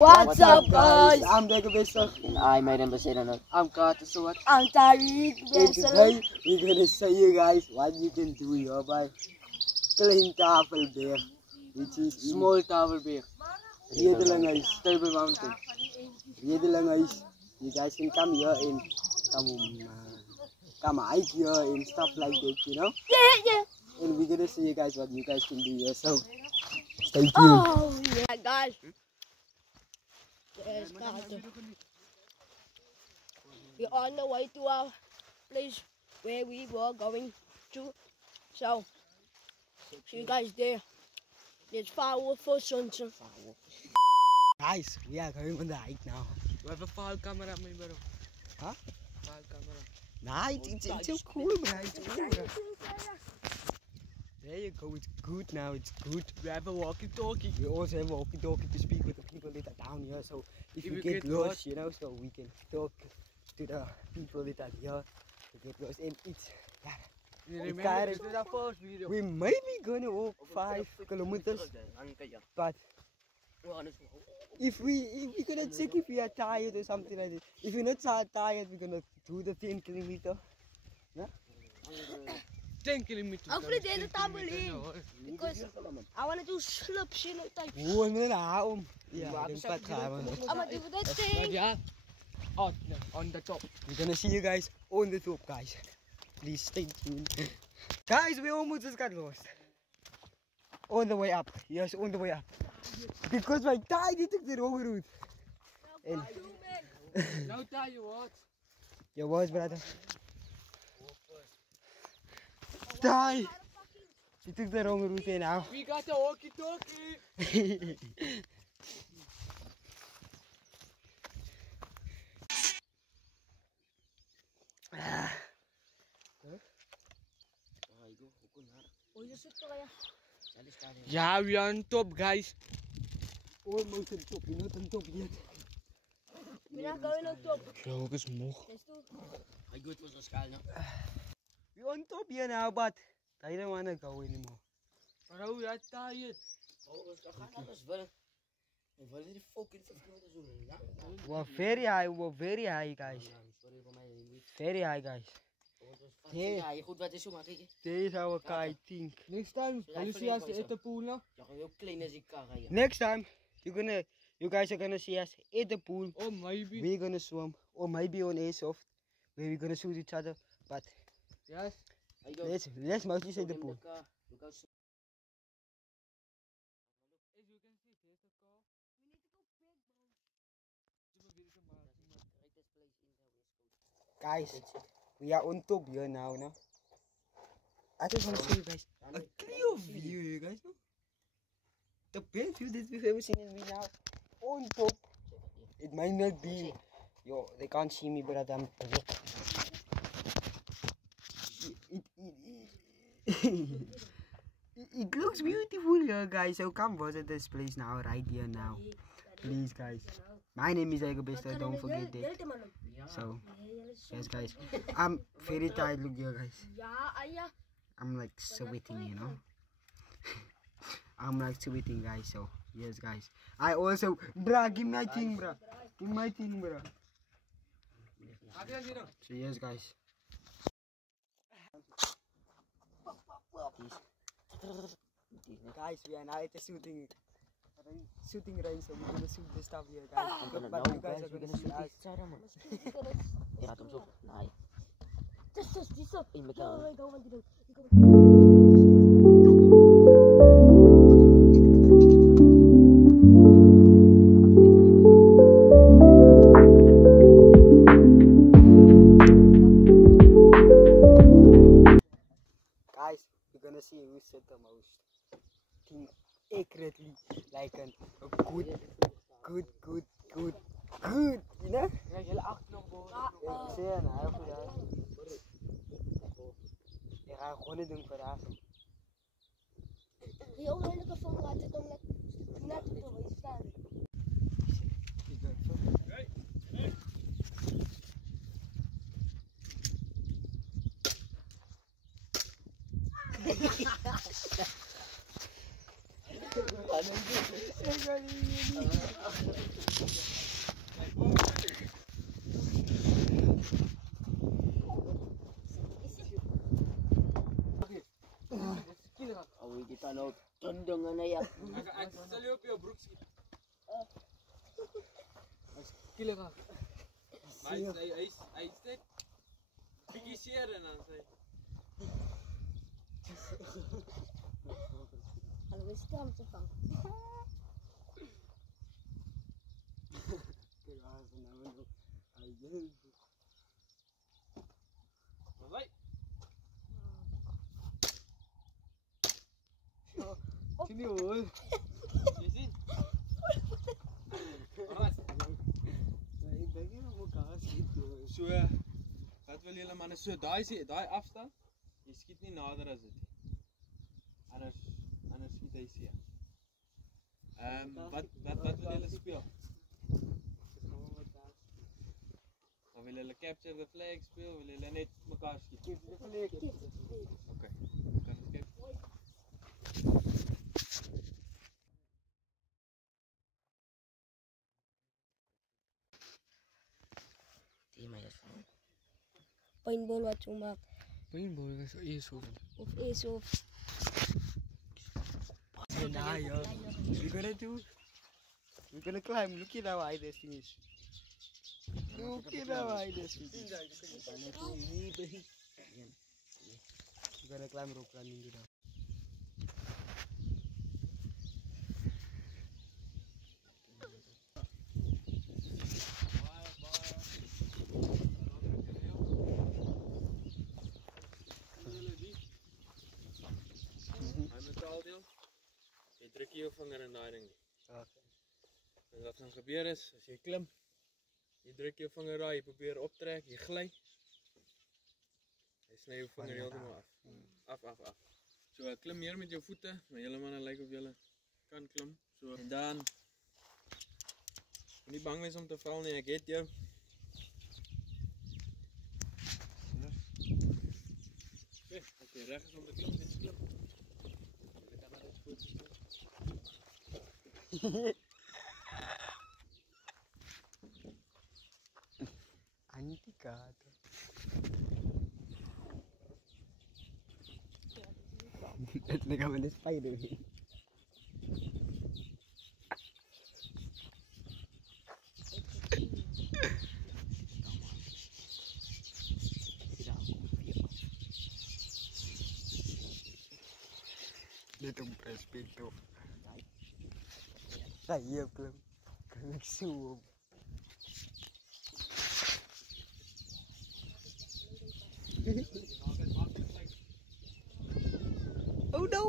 What's up, guys? I'm Diego Bester. And I made him say no. I'm Carter Swat. I'm Tariq And today we're gonna show you guys what you can do here by Klein Tafel Bear, which is Small Tafel Bear. Redelang Ice. Table Mountain. Redelang Ice. You guys can come here and come hike here and stuff like that, you know? Yeah. And we're gonna show you guys what you guys can do here. So stay tuned. Oh, yeah, guys. Yes, Carter. We're on the way to our place where we were going to. So, see you guys there. Let's follow for sunset. Guys, we are going on the hike now. We have a file camera, my bro. Huh? File camera. Nah, it's so cool, man. It's cool, man. There you go, it's good now, it's good. We have a walkie-talkie. We also have a walkie-talkie to speak with the people that are down here, so if we get lost, you know, so we can talk to the people that are here to get lost. And it's, yeah, This is our first video. we might be gonna walk 5 kilometers, but if we're gonna check if we are tired or something like that. If we're not tired, we're gonna do the 10 kilometer. Yeah? 10 kilometers. Hopefully they're the tumbling. Because I want to do slips, you know, type. Oh, no. Yeah, I'm going to do that thing. Yeah. On the top. We're gonna see you guys on the top, guys. Please stay tuned. Guys, we almost just got lost. On the way up. Yes, on the way up. Because my tie took the wrong route. And Now tell you what. your words, brother. Die! He took the wrong route now. We got a walkie-talkie. Yeah, we are on top, guys. Almost on top. We're not on top yet. We're not going on top. Yo, is moe. Let's do I go to the sky now. We're on top here now, but I don't want to go anymore. Bro, we are tired. We're very high, guys. Very high, guys. There is our car, I think. Next time, will you see us at the pool now? Next time, you guys are gonna see us at the pool. Oh, maybe. We're gonna swim, or maybe on airsoft, where we're gonna shoot each other. But Yes. let's mostly say the pool. Guys, we are on top here now, no? I just want to show you guys a clear view, you guys. No? The best view that we've ever seen is we now on top. It might not be, they can't see me, but I'm it looks beautiful here, guys. So come visit this place now, right here now. Please, guys. My name is Diego Bester, don't forget that. So, yes, guys. I'm very tired. Look here, guys. I'm like sweating, you know. I'm like sweating, guys. So, yes, guys. I also, bruh, give me my thing, bruh. Give me my thing, bruh. So, yes, guys. Guys, we are now at the shooting range, so we're gonna shoot this stuff here, guys. But you guys are gonna see us. Guys, we're gonna see who said the most thing accurately, like a good, you know? Awi kita no tondong na ya. Ek sal jou op jou broek skiet. Skille ka. Maar hy sê bietjie seer en dan sê Hallo, is het om te vangen? Alright. Sini hoor. Jy sien? Alright. Ik denk niet dat elkaar schieten. So wat wil julle manne so daai afstand? Jy skiet nie nader as dit nie. Anders skiet hy seer. Wat wil julle speel? Of wil julle capture the flag speel? Wil julle net mekaar skiet? Capture the flag. Okay. Kan ons kyk? Paintball wat je maakt. Paintball is airsoft. Of airsoft. Nah, yo. We're gonna climb. Look at how high this thing is. Look at how high this thing is. We're gonna climb rope climbing gitu. Jy druk jou vinger in daai ding. Okay. En wat gaan gebeur is, as jy klim, jy druk jou vinger daar, jy probeer optrek, jy gly. Jy sny jou vinger heeltemal af. Af. So klim meer met jou voete, maar julle manne lyk of julle kan klim. So en dan moenie bang wees om te val nie, ek het jou. Okay, as jy reg is om te klim, net klim. Jy kan alles goed doen. Anticato. Het ligt met de spider. Dit een perspectief. Saya belum kena suam. Oh no!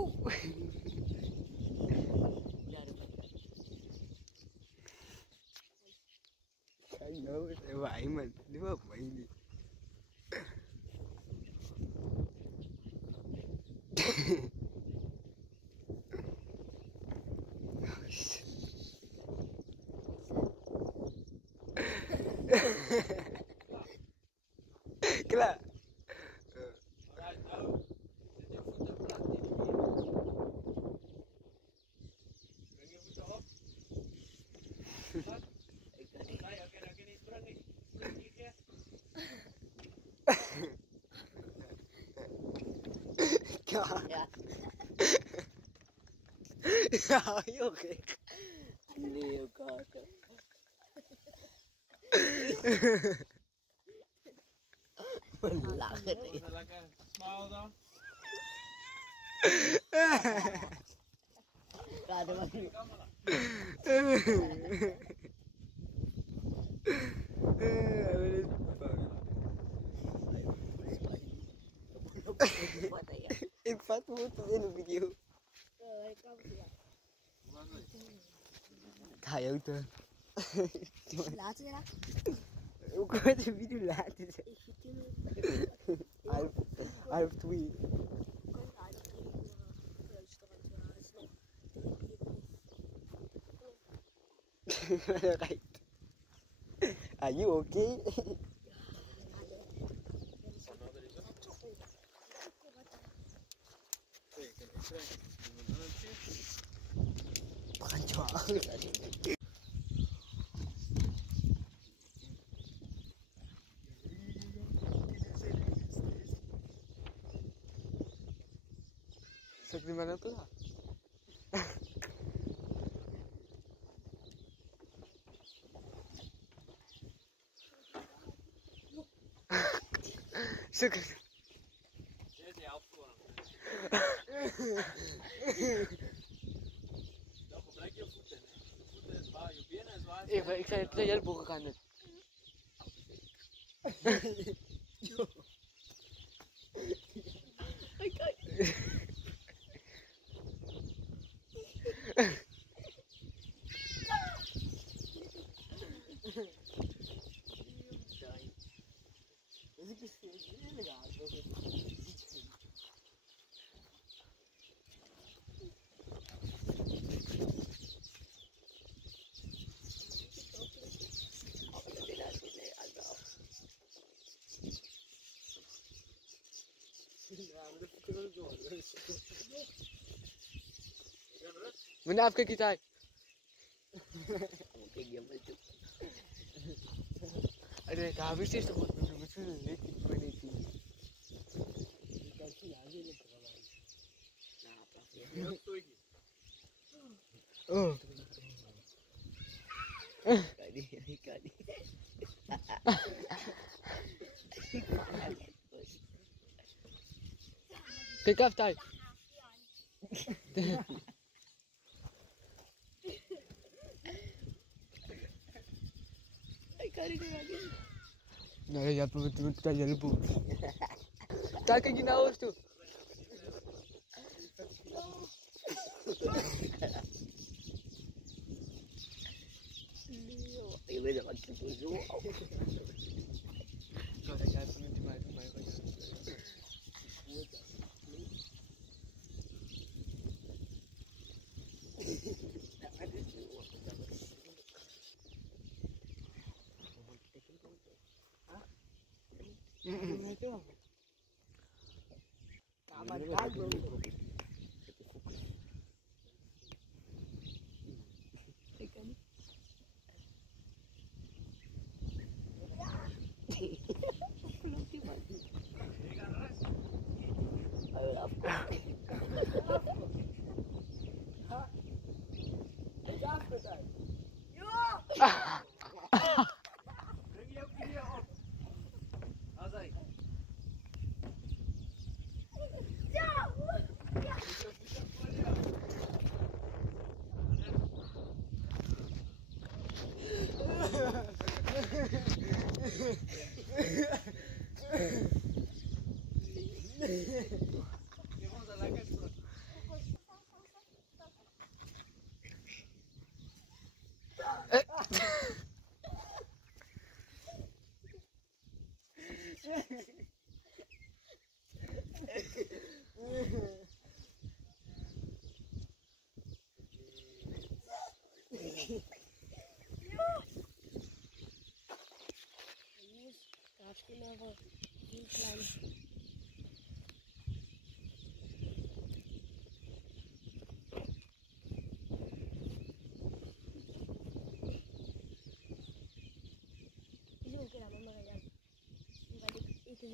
I know it's a man. Di ba ba ini? Klaar. Alright, nou zet je voeten plat in de bier. Breng je voeten op. Wat? Nee, oké, dan kun je niet springen. Spring hier keer. Ja. Ja. Ja, heel gek. Nee, ook kaken. Lachen niet. Lekker smile dan. Ja, dat was niet. Ik vat foto in de video. Ga je ook doen? Later ja. Hoe kan je de video laten? Half 2. Right. Are you okay? Di mana tuh? Suk. Ik zei het hele boek gaan het. Mana afka kita? Ada kami sih sebut betul lekin ini. Oh. Kali. Pick up time. Nah, ya betul kita jelbu. Tak kayak gini awas tuh. Ini beda macam tu. Kalau saya pun di mana kau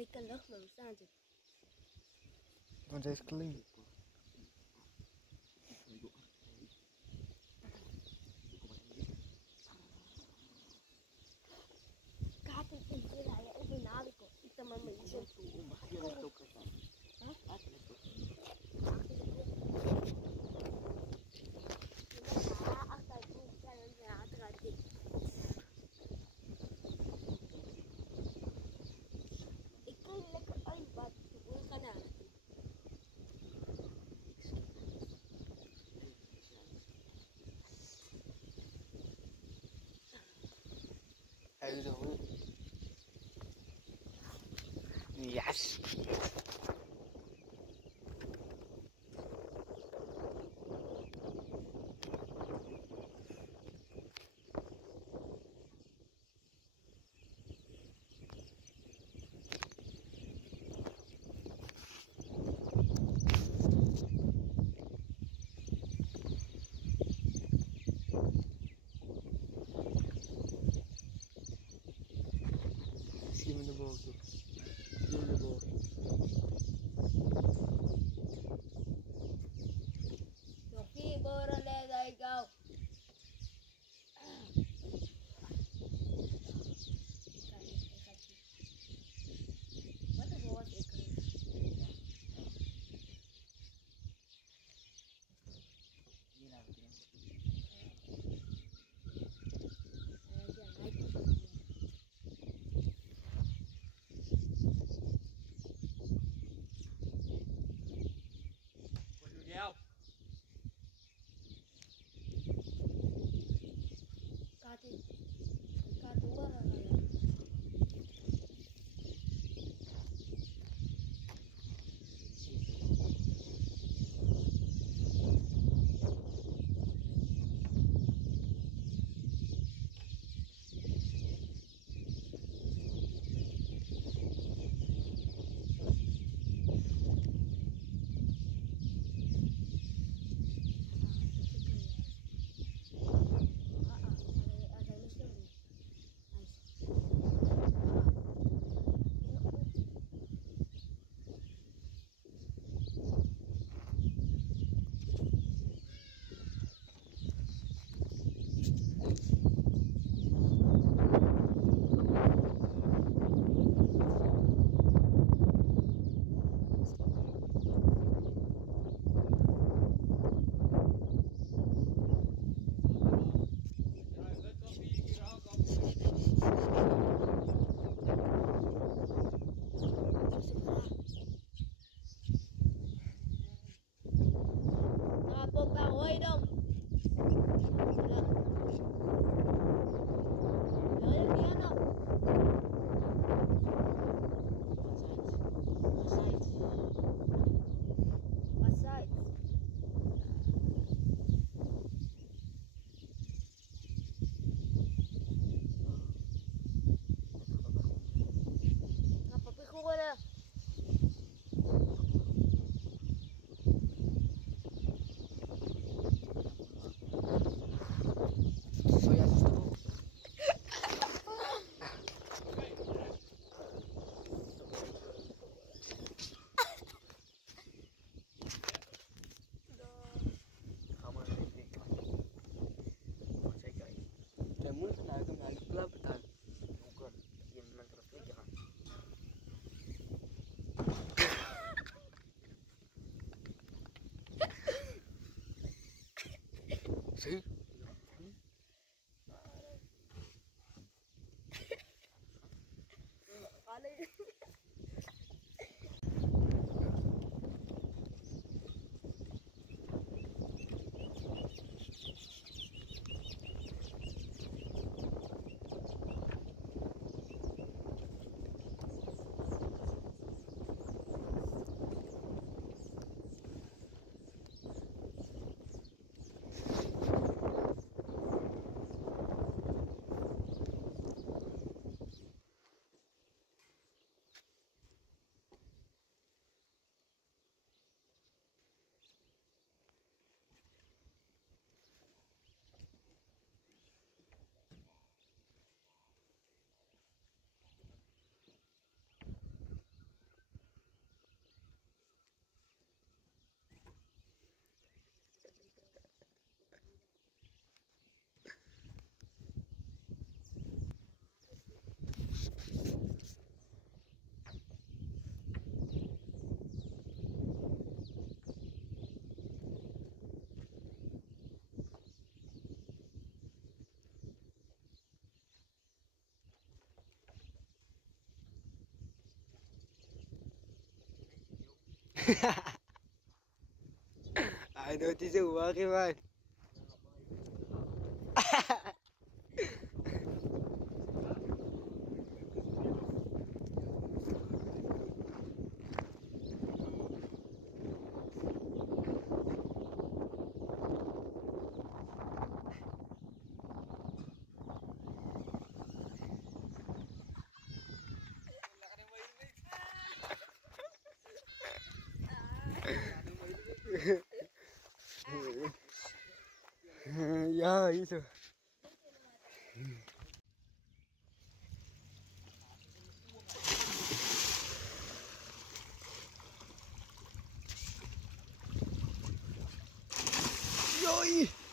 Ik kan lucht met staan. Want hij is clean. Kapen in de rij even nadenken. Ik dan maar mee zo. Yes. auto. Doe de bal. Jokie, boren let I go. Wat een woord ik Kati orang lah. See? I noticed it working, man. Ya, itu. Oi.